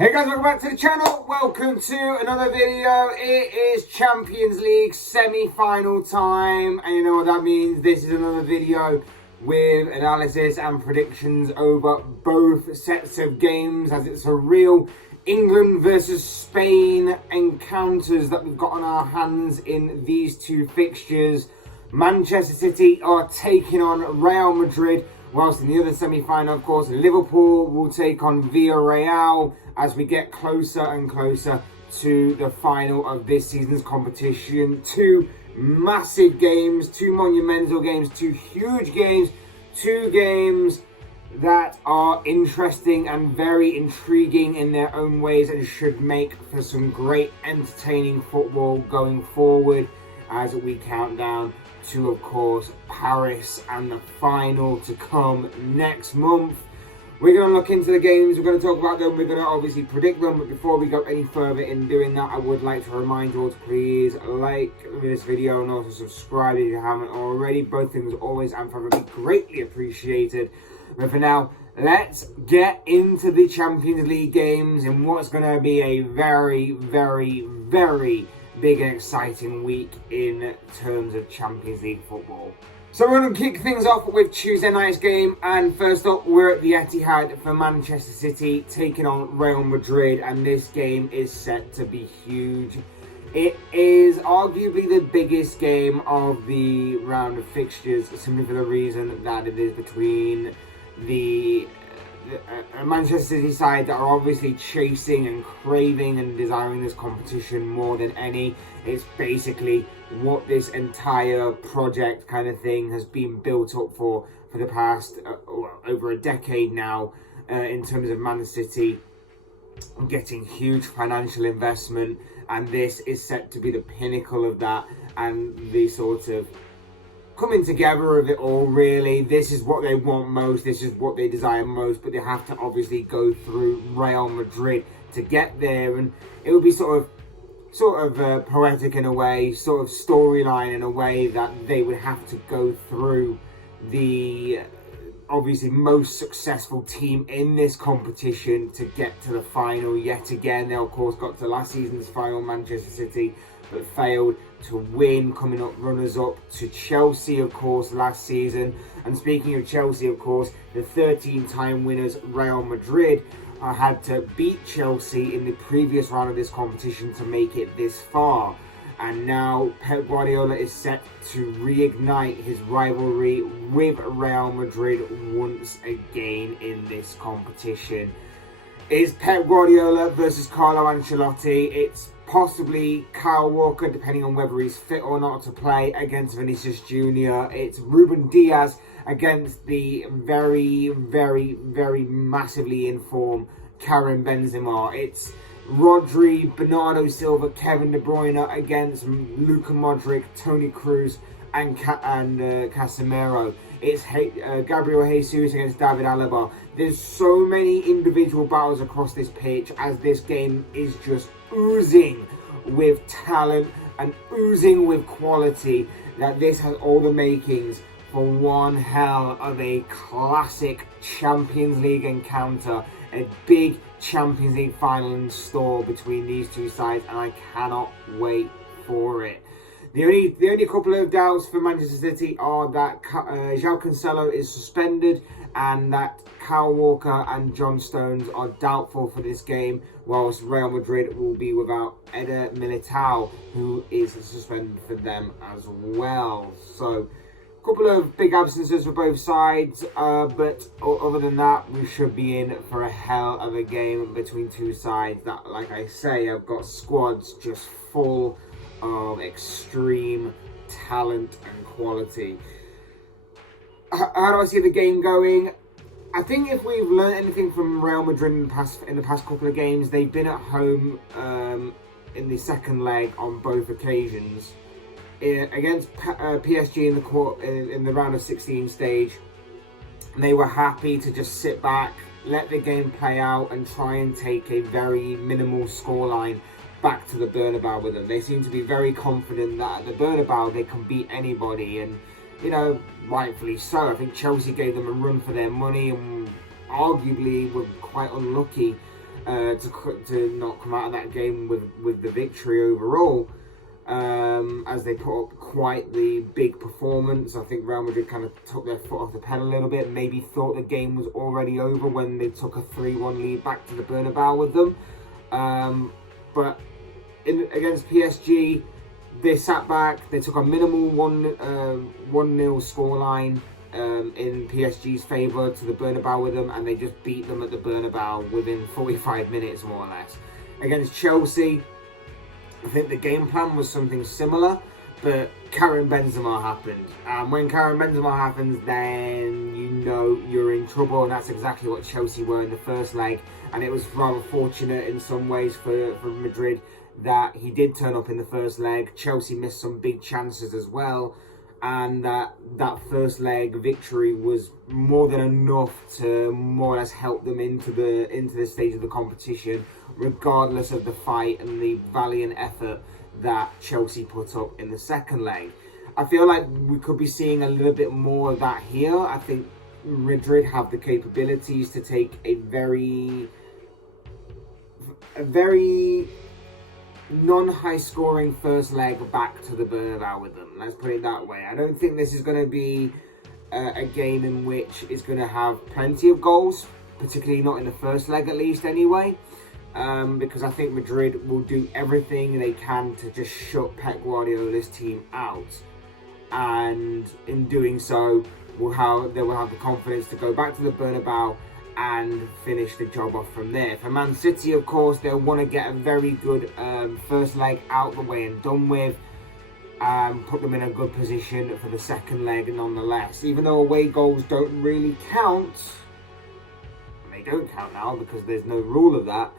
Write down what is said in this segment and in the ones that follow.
Hey guys, welcome back to the channel. Welcome to another video. It is Champions League semi-final time, and you know what that means. This is another video with analysis and predictions over both sets of games, as it's a real England versus Spain encounters that we've got on our hands in these two fixtures. Manchester City are taking on Real Madrid, whilst in the other semi-final, of course, Liverpool will take on Villarreal as we get closer and closer to the final of this season's competition. Two massive games, two monumental games, two huge games, two games that are interesting and very intriguing in their own ways and should make for some great entertaining football going forward as we count down to, of course, Paris and the final to come next month. We're going to look into the games, we're going to talk about them, we're going to obviously predict them, but before we go any further in doing that, I would like to remind you all to please like this video and also subscribe if you haven't already. Both things always and forever be greatly appreciated. But for now, let's get into the Champions League games in what's going to be a very, very, very big and exciting week in terms of Champions League football. So we're going to kick things off with Tuesday night's game, and first up we're at the Etihad for Manchester City taking on Real Madrid, and this game is set to be huge. It is arguably the biggest game of the round of fixtures, simply for the reason that it is between the Manchester City side that are obviously chasing and craving and desiring this competition more than any. It's basically what this entire project kind of thing has been built up for the past over a decade now, in terms of Man City getting huge financial investment, and this is set to be the pinnacle of that and the sort of coming together of it all. Really, this is what they want most, this is what they desire most, but they have to obviously go through Real Madrid to get there, and it would be sort of poetic in a way, sort of storyline in a way, that they would have to go through the obviously most successful team in this competition to get to the final yet again. They of course got to last season's final, Manchester City, but failed to win, coming up runners-up to Chelsea, of course, last season. And speaking of Chelsea, of course, the 13-time winners Real Madrid had to beat Chelsea in the previous round of this competition to make it this far. And now Pep Guardiola is set to reignite his rivalry with Real Madrid once again in this competition. Is Pep Guardiola versus Carlo Ancelotti. It's possibly Kyle Walker, depending on whether he's fit or not to play, against Vinicius Jr. It's Ruben Diaz against the very, very, very massively in form Karim Benzema. It's Rodri, Bernardo Silva, Kevin De Bruyne against Luka Modric, Toni Kroos and Casemiro. It's Gabriel Jesus against David Alaba. There's so many individual battles across this pitch, as this game is just oozing with talent and oozing with quality, that this has all the makings for one hell of a classic Champions League encounter. A big Champions League final in store between these two sides, and I cannot wait for it. The only couple of doubts for Manchester City are that João Cancelo is suspended, and that Kyle Walker and John Stones are doubtful for this game, whilst Real Madrid will be without Eder Militao, who is suspended for them as well. So, a couple of big absences for both sides, but other than that, we should be in for a hell of a game between two sides that, like I say, have got squads just full of extreme talent and quality. How do I see the game going? I think if we've learned anything from Real Madrid in the past couple of games, they've been at home in the second leg on both occasions. Against PSG in the round of 16 stage, they were happy to just sit back, let the game play out, and try and take a very minimal scoreline back to the Bernabeu with them. They seem to be very confident that at the Bernabeu they can beat anybody, and you know, rightfully so. I think Chelsea gave them a run for their money and arguably were quite unlucky to not come out of that game with the victory overall, as they put up quite the big performance. I think Real Madrid kind of took their foot off the pedal a little bit, maybe thought the game was already over when they took a 3-1 lead back to the Bernabeu with them. But against PSG, they sat back, they took a minimal 1-0 scoreline in PSG's favour to the Bernabeu with them, and they just beat them at the Bernabeu within 45 minutes more or less. Against Chelsea, I think the game plan was something similar, but Karim Benzema happened. And when Karim Benzema happens, then you know you're in trouble, and that's exactly what Chelsea were in the first leg. And it was rather fortunate in some ways for Madrid that he did turn up in the first leg. Chelsea missed some big chances as well, and that first leg victory was more than enough to more or less help them into the stage of the competition, regardless of the fight and the valiant effort that Chelsea put up in the second leg. I feel like we could be seeing a little bit more of that here. I think Madrid have the capabilities to take a very non-high scoring first leg back to the Bernabeu with them. Let's put it that way. I don't think this is going to be a game in which is going to have plenty of goals, particularly not in the first leg at least anyway, because I think Madrid will do everything they can to just shut Pep Guardiola's team out, and in doing so they will have the confidence to go back to the Bernabeu and finish the job off from there. For Man City, of course, they'll want to get a very good first leg out the way and done with, put them in a good position for the second leg nonetheless. Even though away goals don't really count, and they don't count now because there's no rule of that,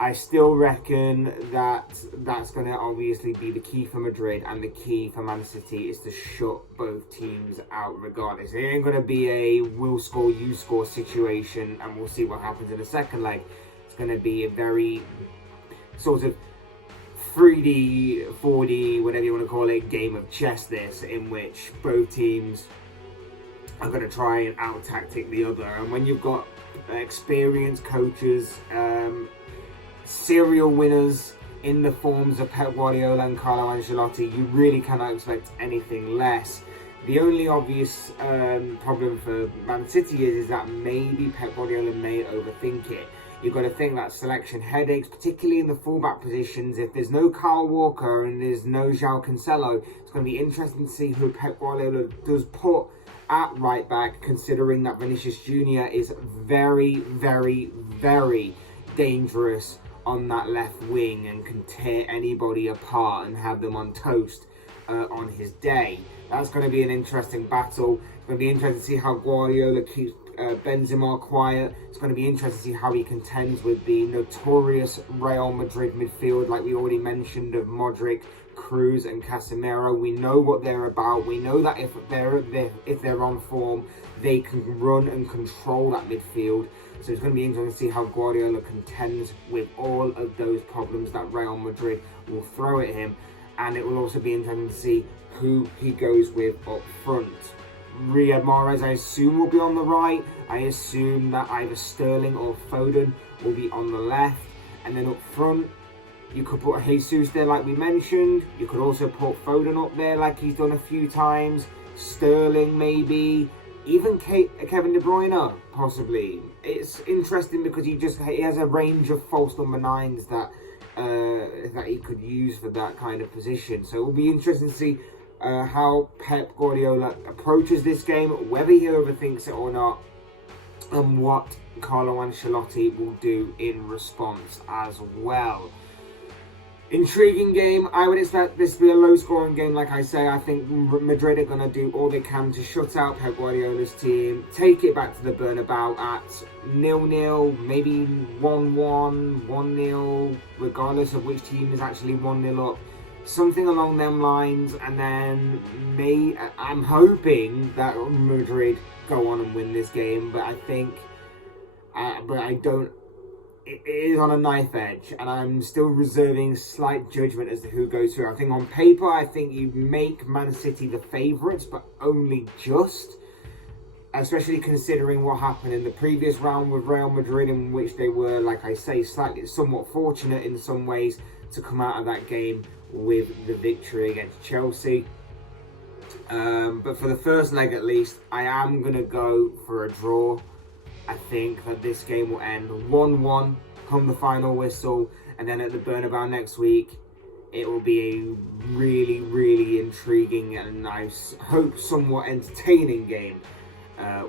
I still reckon that that's going to obviously be the key for Madrid, and the key for Man City is to shut both teams out regardless. It ain't going to be a we'll score, you score situation and we'll see what happens in the second leg. It's going to be a very sort of 3D, 4D, whatever you want to call it, game of chess this, in which both teams are going to try and out-tactic the other. And when you've got experienced coaches, serial winners in the forms of Pep Guardiola and Carlo Ancelotti, you really cannot expect anything less. The only obvious problem for Man City is that maybe Pep Guardiola may overthink it. You've got to think that selection headaches, particularly in the fullback positions. If there's no Kyle Walker and there's no João Cancelo, it's going to be interesting to see who Pep Guardiola does put at right back, considering that Vinicius Jr. is very, very, very dangerous on that left wing and can tear anybody apart and have them on toast on his day. That's going to be an interesting battle. It's going to be interesting to see how Guardiola keeps Benzema quiet. It's going to be interesting to see how he contends with the notorious Real Madrid midfield, like we already mentioned, of Modric, Cruz and Casemiro. We know what they're about. We know that if they're on form, they can run and control that midfield. So it's going to be interesting to see how Guardiola contends with all of those problems that Real Madrid will throw at him. And it will also be interesting to see who he goes with up front. Riyad Mahrez, I assume, will be on the right. I assume that either Sterling or Foden will be on the left. And then up front, you could put Jesus there like we mentioned. You could also put Foden up there like he's done a few times. Sterling maybe. Even Kevin De Bruyne, possibly. It's interesting because he has a range of false number 9s that he could use for that kind of position. So it will be interesting to see how Pep Guardiola approaches this game, whether he overthinks it or not, and what Carlo Ancelotti will do in response as well. Intriguing game. I would expect this to be a low-scoring game. Like I say, I think Madrid are going to do all they can to shut out Pep Guardiola's team, take it back to the Bernabeu at 0-0, maybe 1-1, 1-0, regardless of which team is actually 1-0 up. Something along them lines, and then I'm hoping that Madrid go on and win this game, but I think, it is on a knife edge, and I'm still reserving slight judgment as to who goes through. I think on paper, I think you make Man City the favourites, but only just. especially considering what happened in the previous round with Real Madrid, in which they were, like I say, somewhat fortunate in some ways to come out of that game with the victory against Chelsea. But for the first leg at least, I am going to go for a draw. I think that this game will end 1-1 come the final whistle, and then at the Bernabeu next week, it will be a really, really intriguing and I hope somewhat entertaining game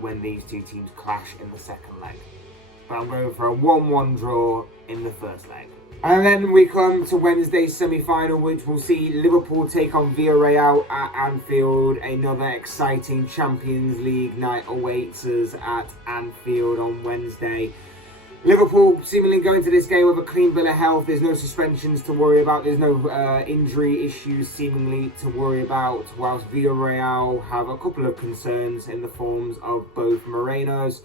when these two teams clash in the second leg. But I'm going for a 1-1 draw in the first leg. And then we come to Wednesday's semi-final, which will see Liverpool take on Villarreal at Anfield. Another exciting Champions League night awaits us at Anfield on Wednesday. Liverpool seemingly go into this game with a clean bill of health. There's no suspensions to worry about. There's no injury issues seemingly to worry about. Whilst Villarreal have a couple of concerns in the forms of both Morenos.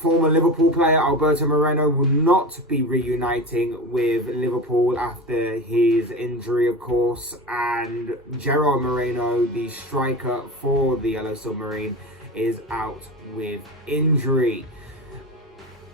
Former Liverpool player Alberto Moreno will not be reuniting with Liverpool after his injury, of course. And Gerard Moreno, the striker for the Yellow Submarine, is out with injury.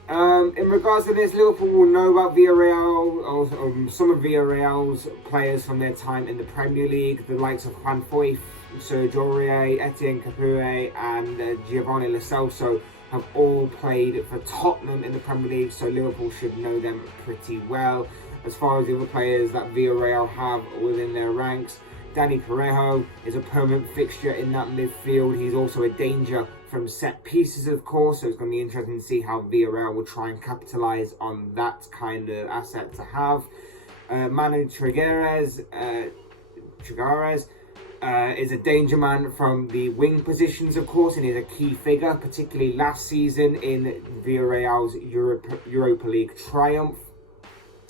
In regards to this, Liverpool will know about Villarreal, or some of Villarreal's players from their time in the Premier League, the likes of Juan Foyth, Serge Aurier, Etienne Capoue, and Giovanni Lo Celso have all played for Tottenham in the Premier League, so Liverpool should know them pretty well. As far as the other players that Villarreal have within their ranks, Dani Parejo is a permanent fixture in that midfield. He's also a danger from set pieces, of course, so it's going to be interesting to see how Villarreal will try and capitalise on that kind of asset to have. Manu Trigueres is a danger man from the wing positions, of course, and is a key figure, particularly last season in Villarreal's Europa League triumph.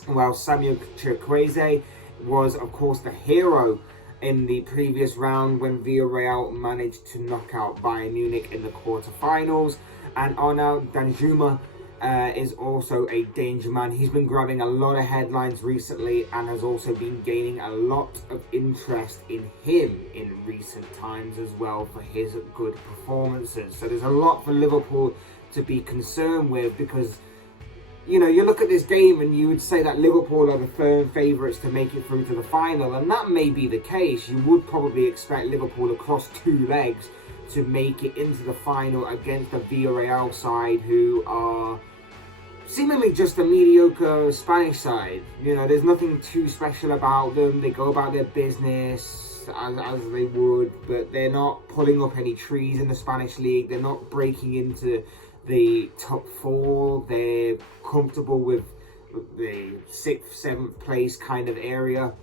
While Samuel Chukwueze was, of course, the hero in the previous round when Villarreal managed to knock out Bayern Munich in the quarterfinals. And Arnaud Danjuma is also a danger man. He's been grabbing a lot of headlines recently and has also been gaining a lot of interest in him in recent times as well for his good performances. So there's a lot for Liverpool to be concerned with, because you know, you look at this game and you would say that Liverpool are the firm favourites to make it through to the final, and that may be the case. You would probably expect Liverpool across two legs to make it into the final against a Villarreal side who are seemingly just a mediocre Spanish side. You know, there's nothing too special about them. They go about their business as they would, but they're not pulling up any trees in the Spanish league. They're not breaking into the top four. They're comfortable with the 6th, 7th place kind of area.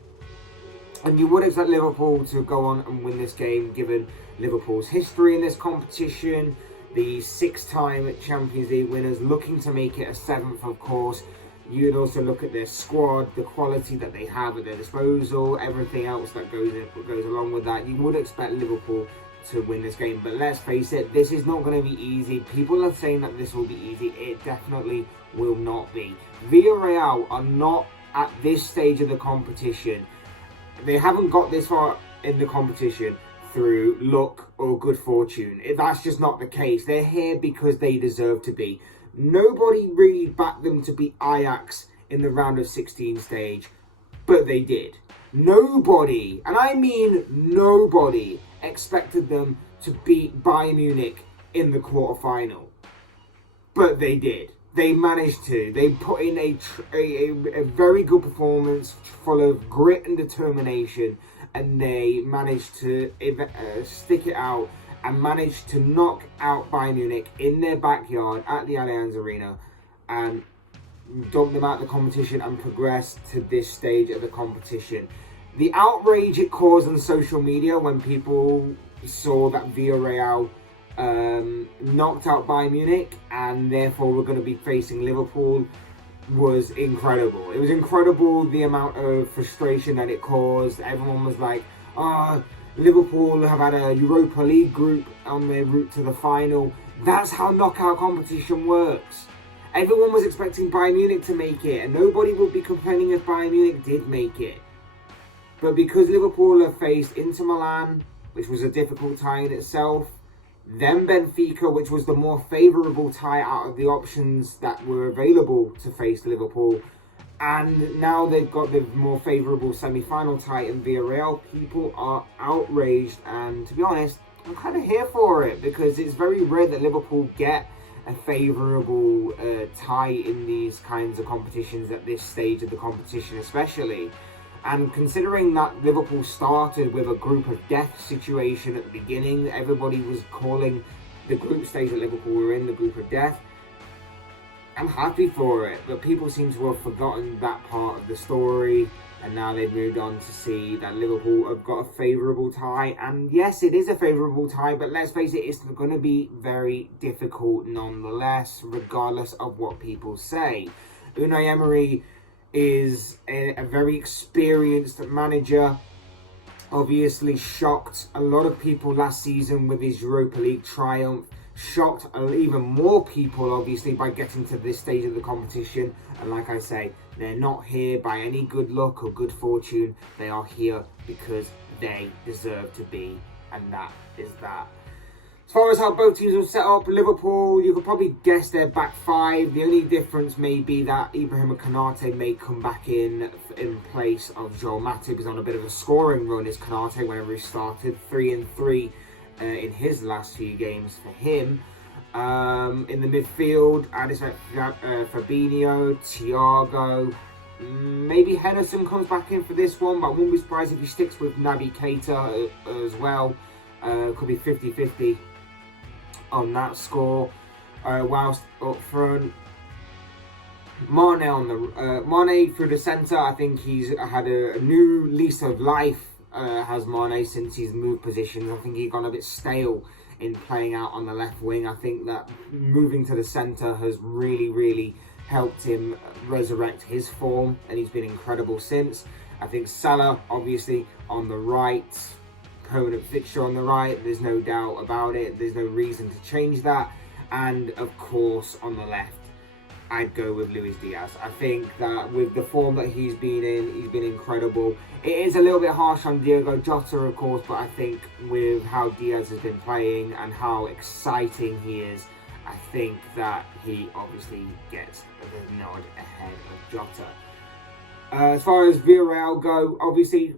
And you would expect Liverpool to go on and win this game, given Liverpool's history in this competition. The 6-time Champions League winners looking to make it a 7th, of course. You'd also look at their squad, the quality that they have at their disposal, everything else that goes along with that. You would expect Liverpool to win this game, but let's face it, this is not going to be easy. People are saying that this will be easy. It definitely will not be. Villarreal are not at this stage of the competition. They haven't got this far in the competition through luck or good fortune. That's just not the case. They're here because they deserve to be. Nobody really backed them to beat Ajax in the round of 16 stage, but they did. Nobody, and I mean nobody, expected them to beat Bayern Munich in the quarterfinal, but they did. They managed to. They put in a very good performance full of grit and determination, and they managed to stick it out and managed to knock out Bayern Munich in their backyard at the Allianz Arena and dump them out of the competition and progress to this stage of the competition. The outrage it caused on social media when people saw that Villarreal knocked out Bayern Munich and therefore we're going to be facing Liverpool was incredible. It was incredible the amount of frustration that it caused. Everyone was like, Liverpool have had a Europa League group on their route to the final. That's how knockout competition works. Everyone was expecting Bayern Munich to make it, and nobody would be complaining if Bayern Munich did make it. But because Liverpool have faced Inter Milan, which was a difficult tie in itself, then Benfica, which was the more favourable tie out of the options that were available to face Liverpool. And now they've got the more favourable semi-final tie in Villarreal. People are outraged, and to be honest, I'm kind of here for it, because it's very rare that Liverpool get a favourable tie in these kinds of competitions at this stage of the competition especially. And considering that Liverpool started with a group of death situation at the beginning, everybody was calling the group stage that Liverpool were in the group of death. I'm happy for it, but people seem to have forgotten that part of the story, and now they've moved on to see that Liverpool have got a favourable tie. And yes, it is a favourable tie, but let's face it, it's going to be very difficult nonetheless, regardless of what people say. Unai Emery is a very experienced manager. Obviously shocked a lot of people last season with his Europa League triumph. Shocked even more people, obviously, by getting to this stage of the competition. And like I say, they're not here by any good luck or good fortune. They are here because they deserve to be, and that is that. As far as how both teams will set up, Liverpool, you could probably guess their back five. The only difference may be that Ibrahima Konate may come back in place of Joel Matip. He's on a bit of a scoring run, is Konate, whenever he started. 3-3 in his last few games for him. In the midfield, I'd expect Fabinho, Thiago. Maybe Henderson comes back in for this one, but I wouldn't be surprised if he sticks with Naby Keita as well. Could be 50-50 on that score. Whilst up front, Mane through the centre. I think he's had a new lease of life, has Mane, since he's moved positions. I think he's gone a bit stale in playing out on the left wing. I think that moving to the centre has really helped him resurrect his form, and he's been incredible since. I think Salah, obviously, on the right, permanent fixture on the right, there's no doubt about it. There's no reason to change that. And of course, on the left, I'd go with Luis Diaz. I think that with the form that he's been in, he's been incredible. It is a little bit harsh on Diogo Jota, of course, but I think with how Diaz has been playing and how exciting he is, I think that he obviously gets the nod ahead of Jota. As far as Villarreal go, obviously,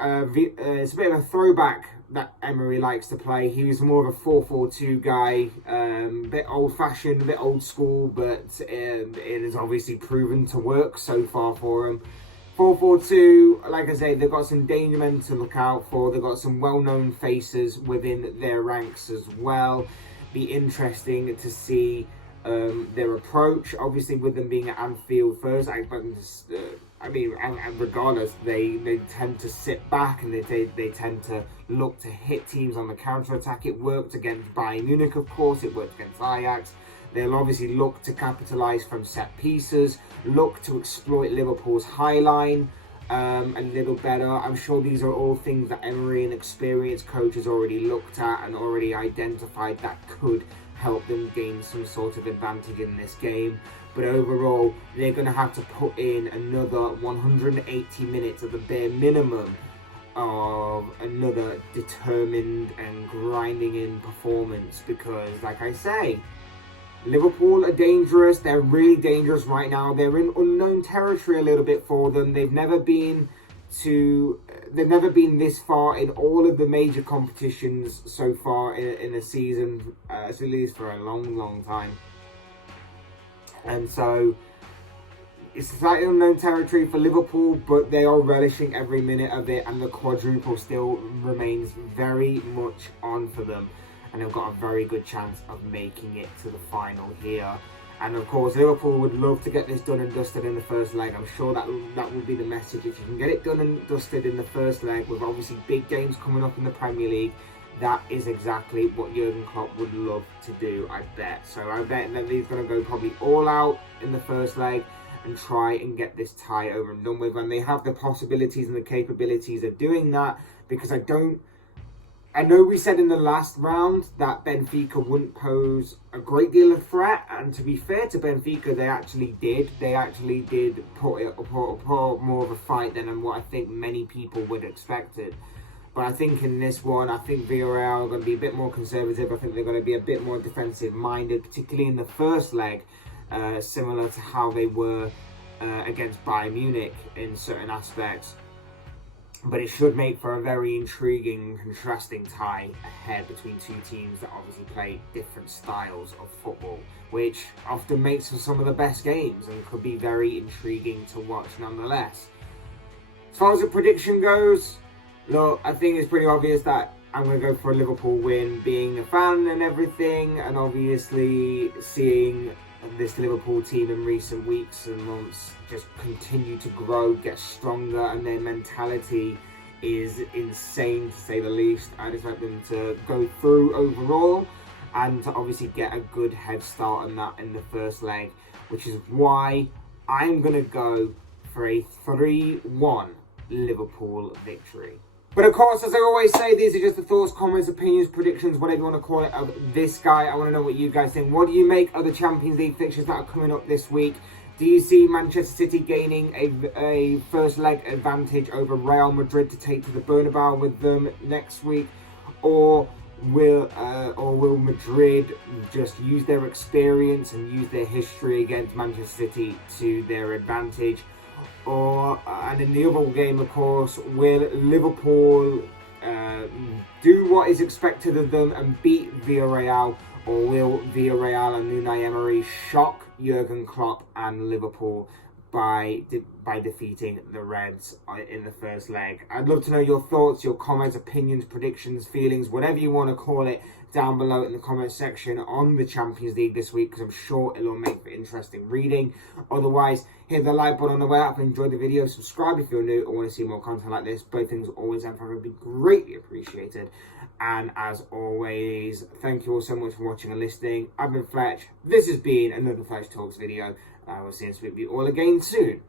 it's a bit of a throwback that Emery likes to play. He was more of a 4-4-2 guy, a bit old-fashioned, a bit old school, but it has obviously proven to work so far for him. 4-4-2, like I say, they've got some danger men to look out for. They've got some well-known faces within their ranks as well. Be interesting to see their approach. Obviously, with them being at Anfield first, I expect them to... and regardless, they tend to sit back, and they tend to look to hit teams on the counter-attack. It worked against Bayern Munich, of course. It worked against Ajax. They'll obviously look to capitalise from set pieces, look to exploit Liverpool's high line a little better. I'm sure these are all things that Emery, an experienced coach, has already looked at and already identified that could help them gain some sort of advantage in this game. But overall, they're going to have to put in another 180 minutes at the bare minimum of another determined and grinding in performance, because, like I say, Liverpool are dangerous. They're really dangerous right now. They're in unknown territory a little bit for them. They've never been this far in all of the major competitions so far in a season, at least for a long time. And so it's slightly unknown territory for Liverpool, but they are relishing every minute of it, and the quadruple still remains very much on for them, and they've got a very good chance of making it to the final here. And of course, Liverpool would love to get this done and dusted in the first leg. I'm sure that will be the message. If you can get it done and dusted in the first leg, with obviously big games coming up in the Premier League, that is exactly what Jurgen Klopp would love to do, I bet. So I bet that he's going to go probably all out in the first leg and try and get this tie over and done with. And they have the possibilities and the capabilities of doing that, because I know we said in the last round that Benfica wouldn't pose a great deal of threat, and to be fair to Benfica, they actually did. They actually did put more of a fight than what I think many people would have expected. But I think in this one, I think Villarreal are going to be a bit more conservative. I think they're going to be a bit more defensive-minded, particularly in the first leg, similar to how they were against Bayern Munich in certain aspects. But it should make for a very intriguing, contrasting tie ahead between two teams that obviously play different styles of football, which often makes for some of the best games and could be very intriguing to watch nonetheless. As far as the prediction goes, look, I think it's pretty obvious that I'm going to go for a Liverpool win, being a fan and everything, and obviously seeing this Liverpool team in recent weeks and months just continue to grow, get stronger, and their mentality is insane to say the least. I just like them to go through overall and to obviously get a good head start on that in the first leg, which is why I'm going to go for a 3-1 Liverpool victory. But of course, as I always say, these are just the thoughts, comments, opinions, predictions, whatever you want to call it, of this guy. I want to know what you guys think. What do you make of the Champions League fixtures that are coming up this week? Do you see Manchester City gaining a first leg advantage over Real Madrid to take to the Bernabeu with them next week? Or will Madrid just use their experience and use their history against Manchester City to their advantage? And in the other game, of course, will Liverpool do what is expected of them and beat Villarreal, or will Villarreal and Unai Emery shock Jurgen Klopp and Liverpool by defeating the Reds in the first leg? I'd love to know your thoughts, your comments, opinions, predictions, feelings, whatever you want to call it, down below in the comment section on the Champions League this week, because I'm sure it'll make for interesting reading. Otherwise, hit the like button on the way up and enjoy the video. Subscribe if you're new or want to see more content like this. Both things always and forever be greatly appreciated. And as always, thank you all so much for watching and listening. I've been Fletch. This has been another Fletch Talks video. I will see and speak with you all again soon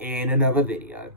in another video.